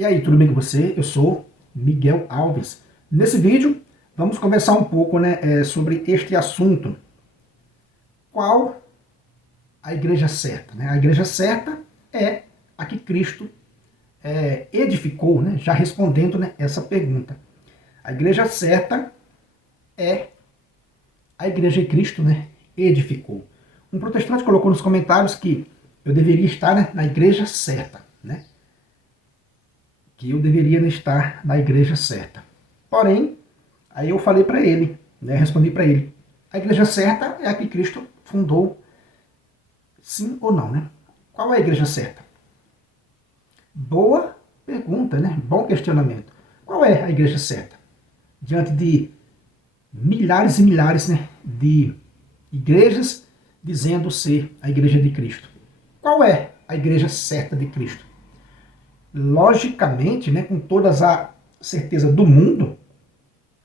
E aí, tudo bem com você? Eu sou Miguel Alves. Nesse vídeo, vamos conversar um pouco sobre este assunto. Qual a igreja certa? A igreja certa é a que Cristo edificou, já respondendo essa pergunta. A igreja certa é a igreja que Cristo edificou. Um protestante colocou nos comentários que eu deveria estar na igreja certa, que eu deveria estar na igreja certa. Porém, aí eu falei para ele, respondi para ele, a igreja certa é a que Cristo fundou, sim ou não, Qual é a igreja certa? Boa pergunta, Bom questionamento. Qual é a igreja certa? Diante de milhares e milhares de igrejas dizendo ser a igreja de Cristo. Qual é a igreja certa de Cristo? Logicamente, com toda a certeza do mundo,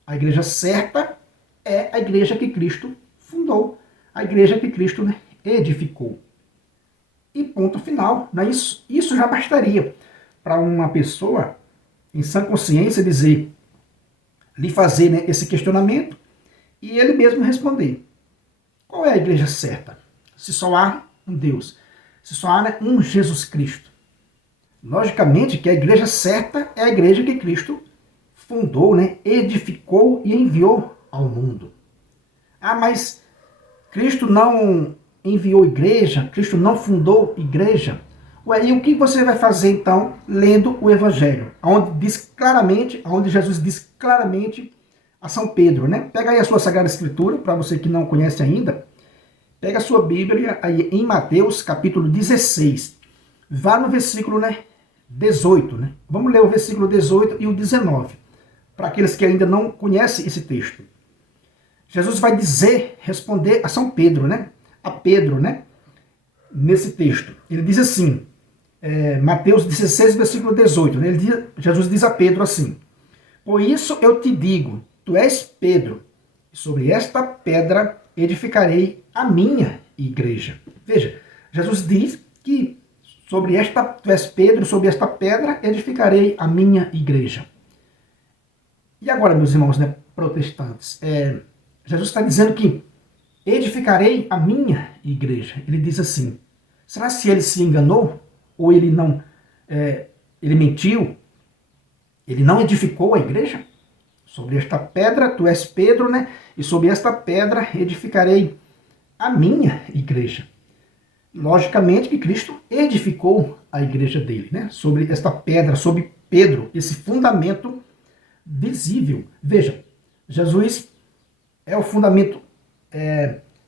a igreja certa é a igreja que Cristo fundou, a igreja que Cristo edificou. E ponto final. Isso já bastaria para uma pessoa em sã consciência lhe fazer esse questionamento e ele mesmo responder. Qual é a igreja certa? Se só há um Deus, se só há um Jesus Cristo. Logicamente que a igreja certa é a igreja que Cristo fundou, edificou e enviou ao mundo. Ah, mas Cristo não enviou igreja, Cristo não fundou igreja. Ué, e o que você vai fazer então lendo o Evangelho? Onde Jesus diz claramente a São Pedro, Pega aí a sua Sagrada Escritura, para você que não conhece ainda. Pega a sua Bíblia aí em Mateus capítulo 16. Vá no versículo 18. Vamos ler o versículo 18 e o 19. Para aqueles que ainda não conhecem esse texto. Jesus vai responder a São Pedro, A Pedro, nesse texto. Ele diz assim, Mateus 16, versículo 18. Jesus diz a Pedro assim, por isso eu te digo, tu és Pedro, e sobre esta pedra edificarei a minha igreja. Veja, Jesus diz que tu és Pedro, sobre esta pedra edificarei a minha igreja. E agora, meus irmãos protestantes, Jesus está dizendo que edificarei a minha igreja. Ele diz assim, será se ele se enganou? Ou ele não, ele mentiu? Ele não edificou a igreja? Sobre esta pedra, tu és Pedro, E sobre esta pedra edificarei a minha igreja. Logicamente que Cristo edificou a igreja dele, Sobre esta pedra, sobre Pedro, esse fundamento visível. Veja, Jesus é o fundamento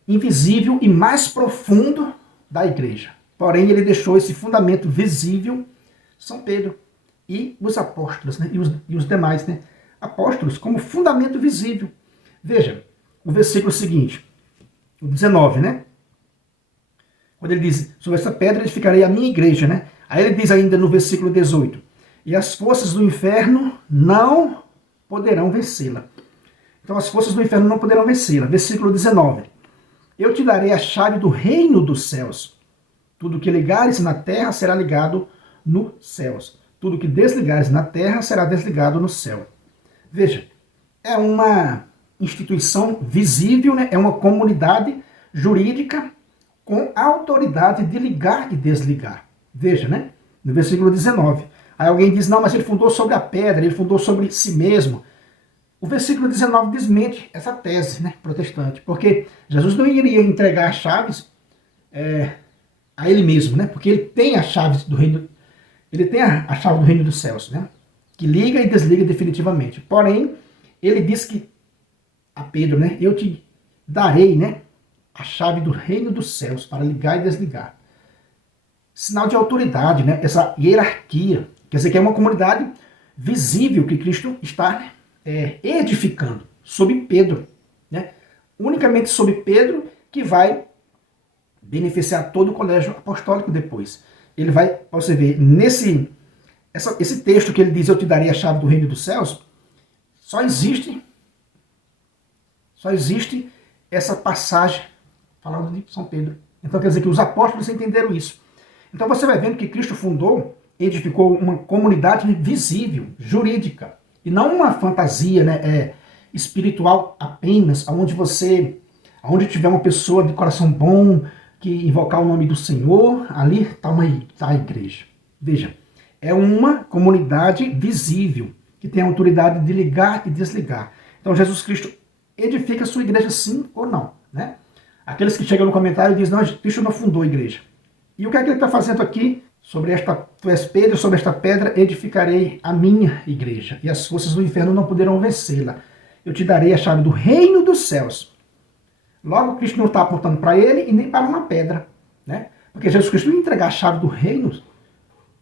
invisível e mais profundo da igreja. Porém, ele deixou esse fundamento visível, São Pedro, e os apóstolos, e os demais apóstolos, como fundamento visível. Veja, o versículo seguinte, o 19, Quando ele diz, sobre essa pedra edificarei a minha igreja, Aí ele diz ainda no versículo 18, e as forças do inferno não poderão vencê-la. Então as forças do inferno não poderão vencê-la. Versículo 19, eu te darei a chave do reino dos céus. Tudo que ligares na terra será ligado nos céus. Tudo que desligares na terra será desligado no céu. Veja, é uma instituição visível, é uma comunidade jurídica com a autoridade de ligar e desligar. Veja, no versículo 19. Aí alguém diz, não, mas ele fundou sobre a pedra, ele fundou sobre si mesmo. O versículo 19 desmente essa tese protestante, porque Jesus não iria entregar as chaves a ele mesmo, porque ele tem as chaves do reino, ele tem a chave do reino dos céus, que liga e desliga definitivamente. Porém, ele diz que a Pedro, eu te darei, a chave do reino dos céus para ligar e desligar. Sinal de autoridade, essa hierarquia, quer dizer que é uma comunidade visível que Cristo está edificando sobre Pedro, unicamente sobre Pedro, que vai beneficiar todo o colégio apostólico depois. Ele vai, para você ver, esse texto que ele diz, eu te darei a chave do reino dos céus, só existe essa passagem falando de São Pedro. Então quer dizer que os apóstolos entenderam isso. Então você vai vendo que Cristo fundou edificou uma comunidade visível, jurídica, e não uma fantasia, né, espiritual apenas, onde tiver uma pessoa de coração bom, que invocar o nome do Senhor, ali está a igreja. Veja, é uma comunidade visível, que tem a autoridade de ligar e desligar. Então Jesus Cristo edifica a sua igreja sim ou não, né? Aqueles que chegam no comentário e dizem, não, Cristo não fundou a igreja. E o que é que ele está fazendo aqui? Tu és Pedro, sobre esta pedra edificarei a minha igreja, e as forças do inferno não poderão vencê-la. Eu te darei a chave do reino dos céus. Logo, Cristo não está apontando para ele e nem para uma pedra, né? Porque Jesus Cristo não ia entregar a chave do reino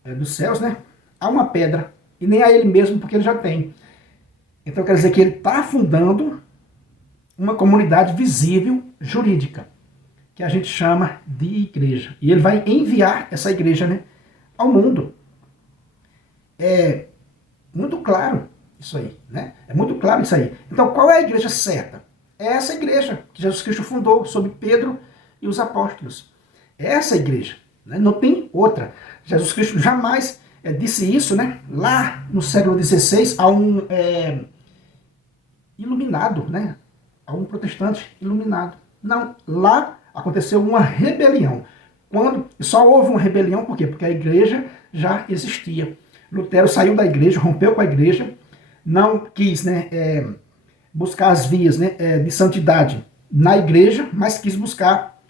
dos céus, né, a uma pedra, e nem a ele mesmo, porque ele já tem. Então quer dizer que ele está fundando uma comunidade visível, jurídica, que a gente chama de igreja. E ele vai enviar essa igreja, né, ao mundo. É muito claro isso aí, né? É muito claro isso aí. Então qual é a igreja certa? É essa igreja que Jesus Cristo fundou sob Pedro e os apóstolos. É essa igreja, né? Não tem outra. Jesus Cristo jamais disse isso, né? Lá no século XVI, a um iluminado, né? A um protestante iluminado. Não, lá aconteceu uma rebelião. Só houve uma rebelião, por quê? Porque a igreja já existia. Lutero saiu da igreja, rompeu com a igreja, não quis, né, buscar as vias, né, de santidade na igreja, mas quis buscar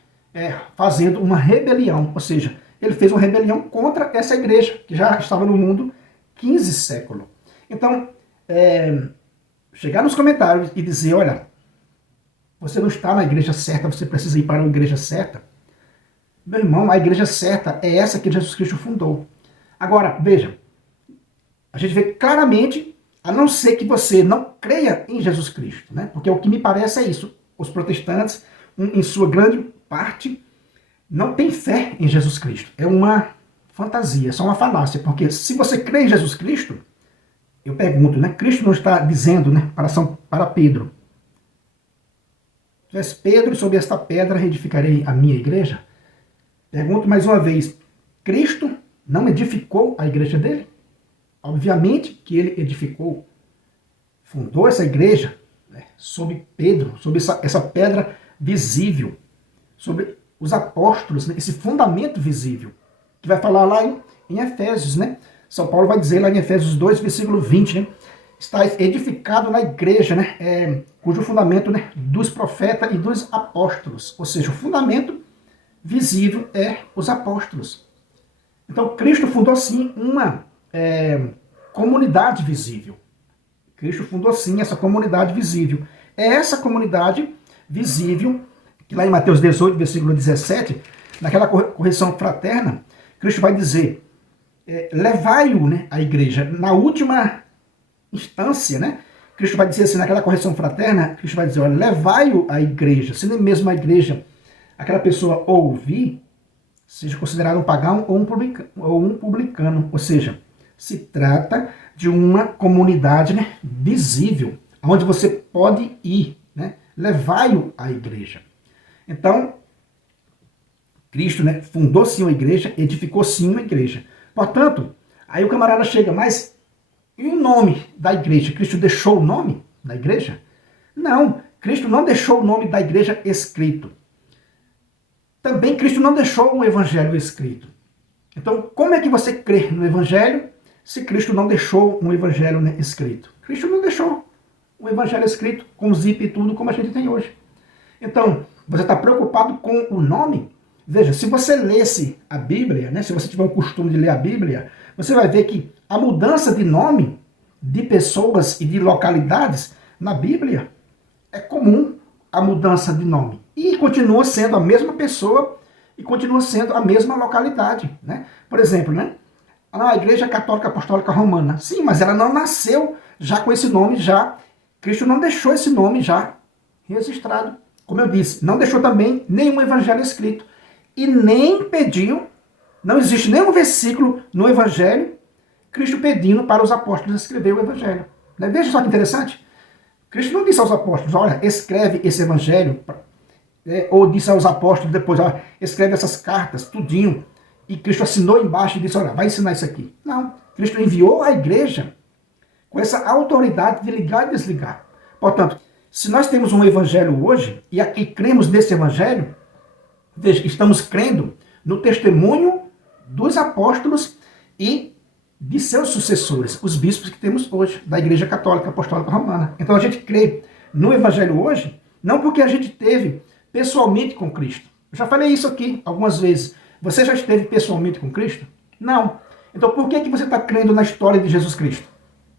fazendo uma rebelião. Ou seja, ele fez uma rebelião contra essa igreja, que já estava no mundo 15 séculos. Então, chegar nos comentários e dizer, olha, você não está na igreja certa, você precisa ir para uma igreja certa. Meu irmão, a igreja certa é essa que Jesus Cristo fundou. Agora, veja, a gente vê claramente, a não ser que você não creia em Jesus Cristo, né? Porque o que me parece é isso. Os protestantes, em sua grande parte, não têm fé em Jesus Cristo. É uma fantasia, é só uma falácia. Porque se você crê em Jesus Cristo, eu pergunto, né? Cristo não está dizendo, né, para Pedro, tu és Pedro, e sobre esta pedra edificarei a minha igreja? Pergunto mais uma vez, Cristo não edificou a igreja dele? Obviamente que ele edificou, fundou essa igreja, né, sobre Pedro, sobre essa pedra visível, sobre os apóstolos, né, esse fundamento visível, que vai falar lá em Efésios, né? São Paulo vai dizer lá em Efésios 2, versículo 20, né? Está edificado na igreja, né, cujo fundamento, né, dos profetas e dos apóstolos. Ou seja, o fundamento visível é os apóstolos. Então, Cristo fundou, sim, uma comunidade visível. Cristo fundou, sim, essa comunidade visível. É essa comunidade visível, que lá em Mateus 18, versículo 17, naquela correção fraterna, Cristo vai dizer, levai-o, né, à igreja, na última instância, né? Cristo vai dizer assim, naquela correção fraterna, Cristo vai dizer, olha, levai-o à igreja, se nem mesmo a igreja, aquela pessoa ouvir, seja considerado um pagão ou um publicano. Ou seja, se trata de uma comunidade, né, visível, onde você pode ir, né? Levai-o à igreja. Então, Cristo, né, fundou sim uma igreja, edificou sim uma igreja. Portanto, aí o camarada chega, mas e o nome da igreja? Cristo deixou o nome da igreja? Não, Cristo não deixou o nome da igreja escrito. Também Cristo não deixou um evangelho escrito. Então, como é que você crê no evangelho se Cristo não deixou um evangelho, né, escrito? Cristo não deixou um evangelho escrito com zip e tudo como a gente tem hoje. Então, você está preocupado com o nome? Veja, se você lesse a Bíblia, né, se você tiver o costume de ler a Bíblia, você vai ver que a mudança de nome de pessoas e de localidades na Bíblia é comum, a mudança de nome. E continua sendo a mesma pessoa e continua sendo a mesma localidade, né? Por exemplo, né, a Igreja Católica Apostólica Romana. Sim, mas ela não nasceu já com esse nome já. Cristo não deixou esse nome já registrado. Como eu disse, não deixou também nenhum evangelho escrito. E nem pediu, não existe nenhum versículo no evangelho, Cristo pedindo para os apóstolos escrever o evangelho. Veja só que interessante. Cristo não disse aos apóstolos, olha, escreve esse evangelho, ou disse aos apóstolos depois, olha, escreve essas cartas, tudinho, e Cristo assinou embaixo e disse, olha, vai ensinar isso aqui. Não, Cristo enviou a igreja com essa autoridade de ligar e desligar. Portanto, se nós temos um evangelho hoje, e aqui cremos nesse evangelho, veja, estamos crendo no testemunho dos apóstolos e de seus sucessores, os bispos que temos hoje, da Igreja Católica Apostólica Romana. Então a gente crê no evangelho hoje, não porque a gente teve pessoalmente com Cristo. Eu já falei isso aqui algumas vezes. Você já esteve pessoalmente com Cristo? Não. Então por que você está crendo na história de Jesus Cristo?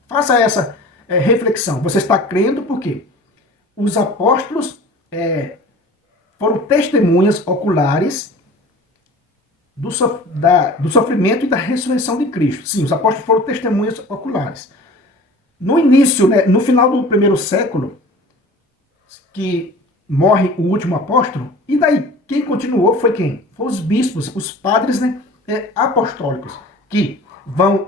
Faça essa reflexão. Você está crendo porque os apóstolos foram testemunhas oculares do sofrimento e da ressurreição de Cristo. Sim, os apóstolos foram testemunhas oculares. No início, no final do primeiro século, que morre o último apóstolo, e daí quem continuou foi quem? Foram os bispos, os padres apostólicos, que vão,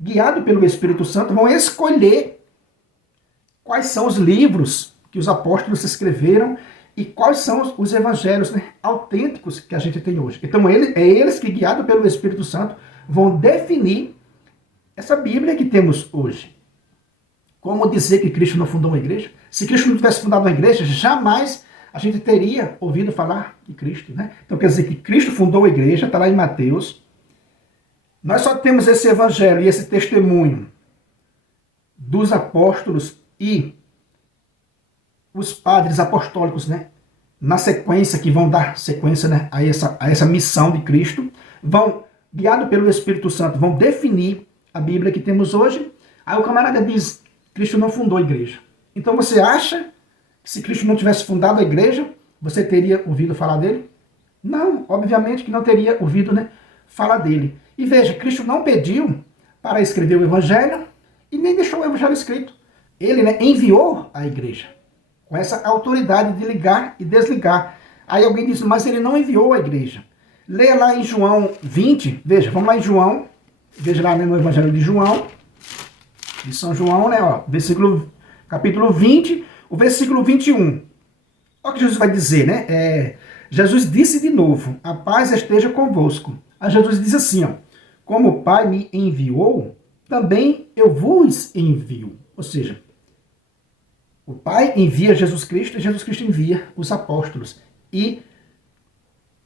guiados pelo Espírito Santo, vão escolher quais são os livros que os apóstolos escreveram e quais são os evangelhos autênticos que a gente tem hoje. Então eles que, guiados pelo Espírito Santo, vão definir essa Bíblia que temos hoje. Como dizer que Cristo não fundou uma igreja? Se Cristo não tivesse fundado uma igreja, jamais a gente teria ouvido falar de Cristo. Então quer dizer que Cristo fundou a igreja, está lá em Mateus. Nós só temos esse evangelho e esse testemunho dos apóstolos e os padres apostólicos, na sequência, que vão dar sequência a essa missão de Cristo, vão, guiados pelo Espírito Santo, vão definir a Bíblia que temos hoje. Aí o camarada diz, Cristo não fundou a igreja. Então você acha que se Cristo não tivesse fundado a igreja, você teria ouvido falar dele? Não, obviamente que não teria ouvido falar dele. E veja, Cristo não pediu para escrever o evangelho e nem deixou o evangelho escrito. Ele enviou a igreja com essa autoridade de ligar e desligar. Aí alguém diz, mas ele não enviou a igreja. Leia lá em João 20, veja, vamos lá em João, veja lá no Evangelho de João, de São João, capítulo 20, o versículo 21. Olha o que Jesus vai dizer, Jesus disse de novo, a paz esteja convosco. Aí Jesus diz assim, como o Pai me enviou, também eu vos envio. Ou seja, o Pai envia Jesus Cristo e Jesus Cristo envia os apóstolos. E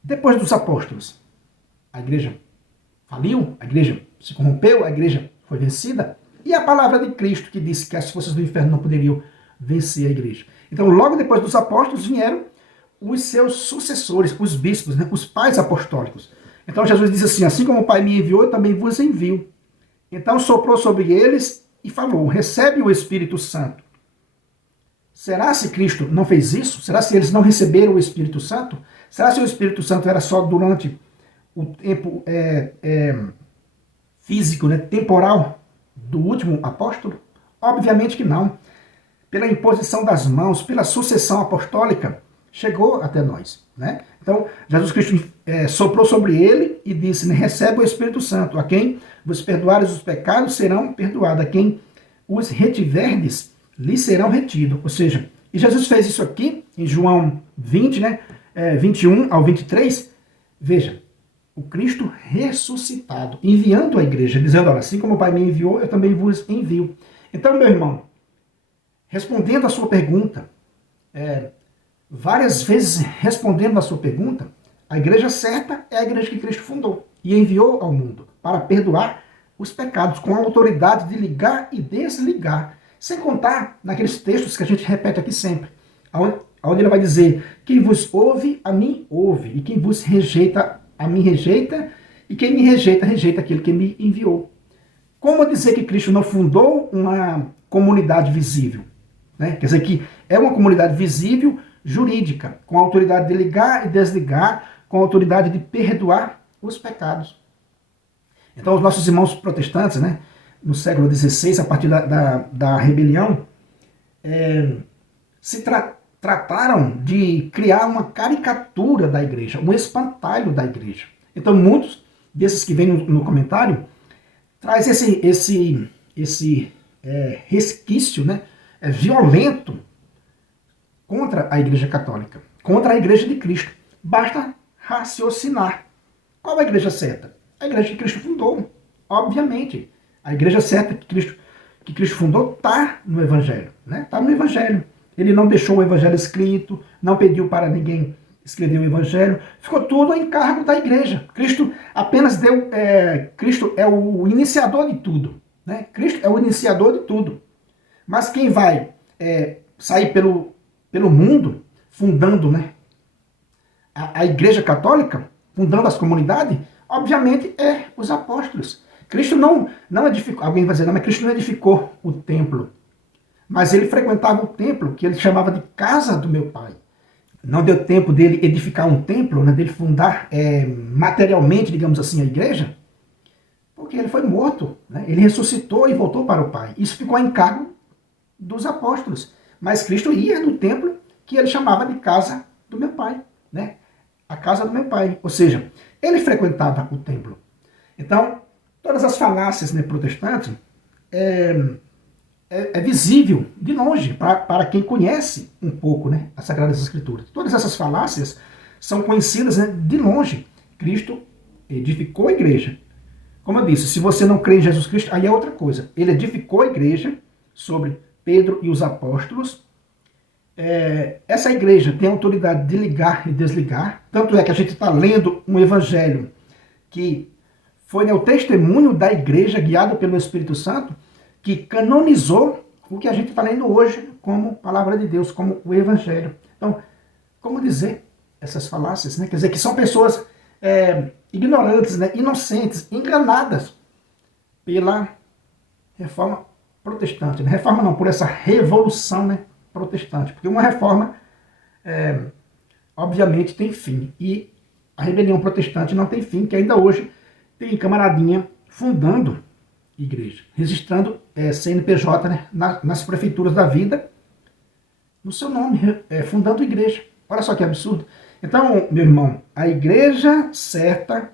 depois dos apóstolos, a igreja faliu, a igreja se corrompeu, a igreja foi vencida. E a palavra de Cristo que disse que as forças do inferno não poderiam vencer a igreja. Então logo depois dos apóstolos vieram os seus sucessores, os bispos, os pais apostólicos. Então Jesus diz assim como o Pai me enviou, eu também vos envio. Então soprou sobre eles e falou, recebe o Espírito Santo. Será se Cristo não fez isso? Será se eles não receberam o Espírito Santo? Será se o Espírito Santo era só durante o tempo físico, temporal do último apóstolo? Obviamente que não. Pela imposição das mãos, pela sucessão apostólica, chegou até nós. Então, Jesus Cristo soprou sobre ele e disse, recebe o Espírito Santo. A quem vos perdoares os pecados serão perdoados. A quem os retiverdes, lhes serão retidos. Ou seja, e Jesus fez isso aqui em João 20, 21 ao 23. Veja, o Cristo ressuscitado, enviando a igreja, dizendo, olha, assim como o Pai me enviou, eu também vos envio. Então, meu irmão, respondendo a sua pergunta, várias vezes respondendo a sua pergunta, a igreja certa é a igreja que Cristo fundou e enviou ao mundo para perdoar os pecados com a autoridade de ligar e desligar. Sem contar naqueles textos que a gente repete aqui sempre, onde ele vai dizer, quem vos ouve, a mim ouve, e quem vos rejeita, a mim rejeita, e quem me rejeita, rejeita aquele que me enviou. Como dizer que Cristo não fundou uma comunidade visível? Quer dizer que é uma comunidade visível, jurídica, com a autoridade de ligar e desligar, com a autoridade de perdoar os pecados. Então os nossos irmãos protestantes, no século XVI, a partir da rebelião, trataram de criar uma caricatura da igreja, um espantalho da igreja. Então muitos desses que vêm no comentário traz esse resquício violento contra a igreja católica, contra a igreja de Cristo. Basta raciocinar. Qual a igreja certa? A igreja que Cristo fundou, obviamente. A igreja certa que Cristo fundou está no Evangelho, né? Está no Evangelho. Ele não deixou o Evangelho escrito, não pediu para ninguém escrever o Evangelho, ficou tudo a encargo da igreja. Cristo apenas deu, Cristo é o iniciador de tudo, né? Cristo é o iniciador de tudo. Mas quem vai sair pelo mundo, fundando, né, a igreja católica, fundando as comunidades, obviamente os apóstolos. Cristo não edificou, alguém vai dizer, não, mas Cristo não edificou o templo, mas ele frequentava o templo, que ele chamava de casa do meu pai. Não deu tempo dele edificar um templo, né, dele fundar materialmente, digamos assim, a igreja, porque ele foi morto, né? Ele ressuscitou e voltou para o Pai. Isso ficou a encargo dos apóstolos. Mas Cristo ia no templo que ele chamava de casa do meu Pai, né? A casa do meu Pai. Ou seja, ele frequentava o templo. Então, todas as falácias, né, protestantes é visível de longe para quem conhece um pouco, né, as Sagradas Escrituras. Todas essas falácias são conhecidas, né, de longe. Cristo edificou a igreja. Como eu disse, se você não crê em Jesus Cristo, aí é outra coisa. Ele edificou a igreja sobre Pedro e os apóstolos. Essa igreja tem a autoridade de ligar e desligar. Tanto é que a gente está lendo um evangelho que foi o testemunho da igreja, guiado pelo Espírito Santo, que canonizou o que a gente está lendo hoje como palavra de Deus, como o evangelho. Então, como dizer essas falácias, né? Quer dizer que são pessoas ignorantes, né? Inocentes, enganadas pela reforma protestante. Né? Reforma não, por essa revolução, né, protestante. Porque uma reforma, obviamente, tem fim. E a rebelião protestante não tem fim, que ainda hoje tem camaradinha fundando igreja, registrando CNPJ, né, nas prefeituras da vida, no seu nome, fundando igreja. Olha só que absurdo. Então, meu irmão, a igreja certa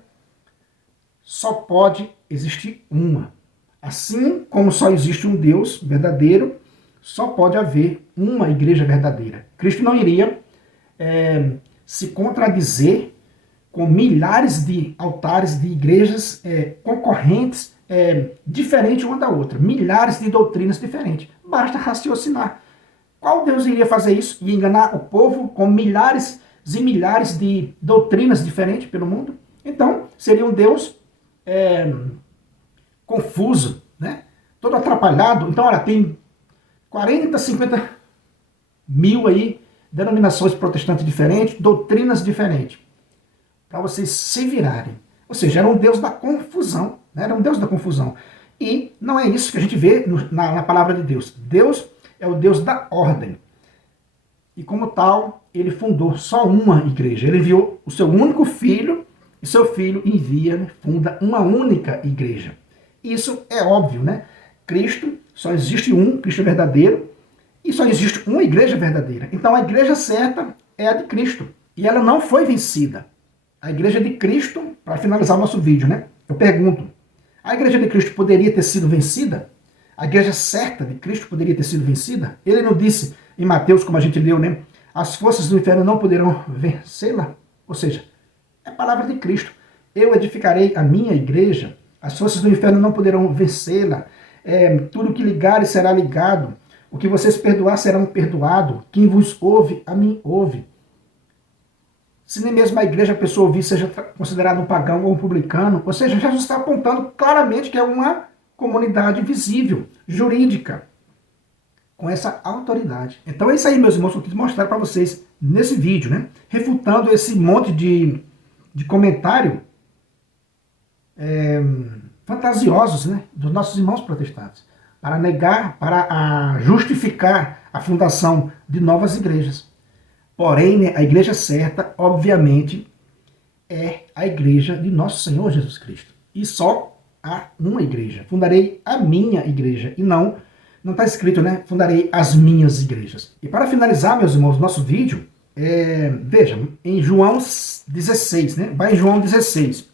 só pode existir uma. Assim como só existe um Deus verdadeiro, só pode haver uma igreja verdadeira. Cristo não iria se contradizer com milhares de altares de igrejas concorrentes, diferentes uma da outra. Milhares de doutrinas diferentes. Basta raciocinar. Qual Deus iria fazer isso? Ia enganar o povo com milhares e milhares de doutrinas diferentes pelo mundo? Então, seria um Deus confuso, né? Todo atrapalhado. Então, olha, tem 40, 50 mil aí denominações protestantes diferentes, doutrinas diferentes, para vocês se virarem. Ou seja, era um Deus da confusão, né? Era um Deus da confusão. E não é isso que a gente vê na palavra de Deus. Deus é o Deus da ordem. E como tal, ele fundou só uma igreja. Ele enviou o seu único filho, e seu filho envia, né, funda uma única igreja. Isso é óbvio, né? Cristo, só existe um, Cristo verdadeiro, e só existe uma igreja verdadeira. Então a igreja certa é a de Cristo. E ela não foi vencida. A igreja de Cristo, para finalizar o nosso vídeo, né? Eu pergunto, a igreja de Cristo poderia ter sido vencida? A igreja certa de Cristo poderia ter sido vencida? Ele não disse em Mateus, como a gente leu, né? As forças do inferno não poderão vencê-la? Ou seja, é a palavra de Cristo. Eu edificarei a minha igreja, as forças do inferno não poderão vencê-la. Tudo que ligares será ligado. O que vocês perdoar serão perdoado. Quem vos ouve, a mim ouve. Se nem mesmo a igreja a pessoa ouvir seja considerado um pagão ou um publicano, ou seja, Jesus está apontando claramente que é uma comunidade visível, jurídica, com essa autoridade. Então é isso aí, meus irmãos, que eu quis mostrar para vocês nesse vídeo, né? Refutando esse monte de comentário fantasiosos, né, dos nossos irmãos protestantes, para negar, para justificar a fundação de novas igrejas. Porém, né, a igreja certa, obviamente, é a igreja de nosso Senhor Jesus Cristo. E só há uma igreja. Fundarei a minha igreja. E não está escrito, né? Fundarei as minhas igrejas. E para finalizar, meus irmãos, nosso vídeo, veja, em João 16, né? Vai em João 16.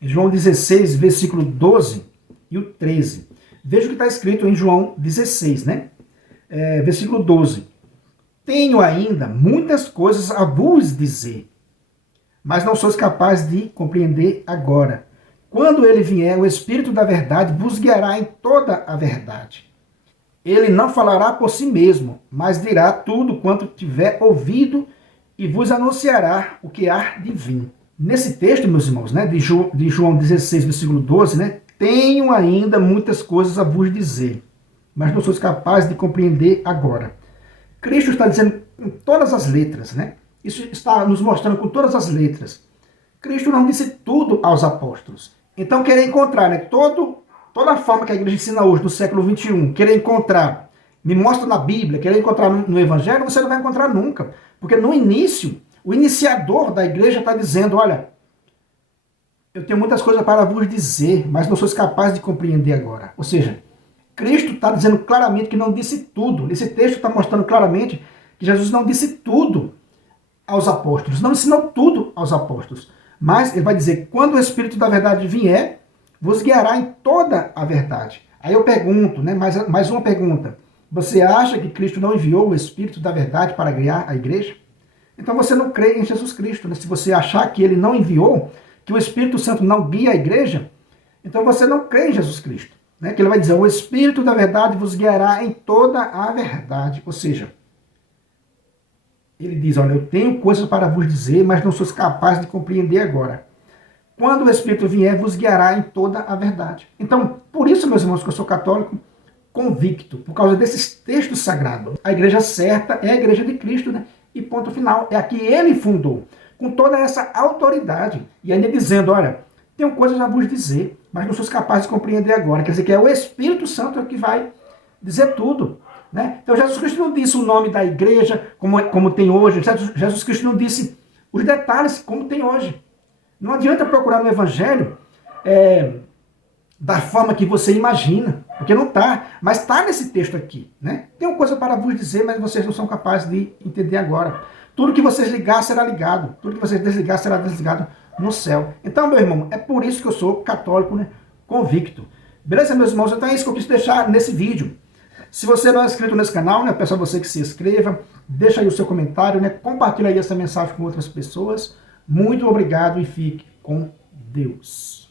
Em João 16, versículo 12 e o 13. Veja o que está escrito em João 16, né? Versículo 12. Tenho ainda muitas coisas a vos dizer, mas não sois capazes de compreender agora. Quando ele vier, o Espírito da verdade vos guiará em toda a verdade. Ele não falará por si mesmo, mas dirá tudo quanto tiver ouvido e vos anunciará o que há de vir. Nesse texto, meus irmãos, né, de João 16, versículo 12, né, tenho ainda muitas coisas a vos dizer, mas não sois capazes de compreender agora. Cristo está dizendo com todas as letras, né? Isso está nos mostrando com todas as letras. Cristo não disse tudo aos apóstolos. Então, querer encontrar, né, toda a forma que a igreja ensina hoje, no século XXI, querer encontrar, me mostra na Bíblia, querer encontrar no Evangelho, você não vai encontrar nunca. Porque no início, o iniciador da igreja está dizendo, olha, eu tenho muitas coisas para vos dizer, mas não sois capazes de compreender agora. Ou seja, Cristo está dizendo claramente que não disse tudo. Esse texto está mostrando claramente que Jesus não disse tudo aos apóstolos, não ensinou tudo aos apóstolos. Mas ele vai dizer, quando o Espírito da verdade vier, vos guiará em toda a verdade. Aí eu pergunto, né, mais uma pergunta. Você acha que Cristo não enviou o Espírito da verdade para guiar a igreja? Então você não crê em Jesus Cristo, né? Se você achar que ele não enviou, que o Espírito Santo não guia a igreja, então você não crê em Jesus Cristo. Né? Que ele vai dizer, o Espírito da verdade vos guiará em toda a verdade. Ou seja, ele diz, olha, eu tenho coisas para vos dizer, mas não sois capazes de compreender agora. Quando o Espírito vier, vos guiará em toda a verdade. Então, por isso, meus irmãos, que eu sou católico convicto, por causa desses textos sagrados. A igreja certa é a igreja de Cristo, né? E ponto final. É a que ele fundou, com toda essa autoridade. E ainda dizendo, olha, tenho coisas a vos dizer, mas não sois capazes de compreender agora. Quer dizer que é o Espírito Santo que vai dizer tudo. Né? Então Jesus Cristo não disse o nome da igreja como tem hoje. Jesus Cristo não disse os detalhes como tem hoje. Não adianta procurar no Evangelho da forma que você imagina, porque não está. Mas está nesse texto aqui. Né? Tem uma coisa para vos dizer, mas vocês não são capazes de entender agora. Tudo que vocês ligar será ligado. Tudo que vocês desligar será desligado no céu. Então, meu irmão, é por isso que eu sou católico, né, convicto. Beleza, meus irmãos? Então é isso que eu quis deixar nesse vídeo. Se você não é inscrito nesse canal, né, peço a você que se inscreva, deixa aí o seu comentário, né, compartilha aí essa mensagem com outras pessoas. Muito obrigado e fique com Deus.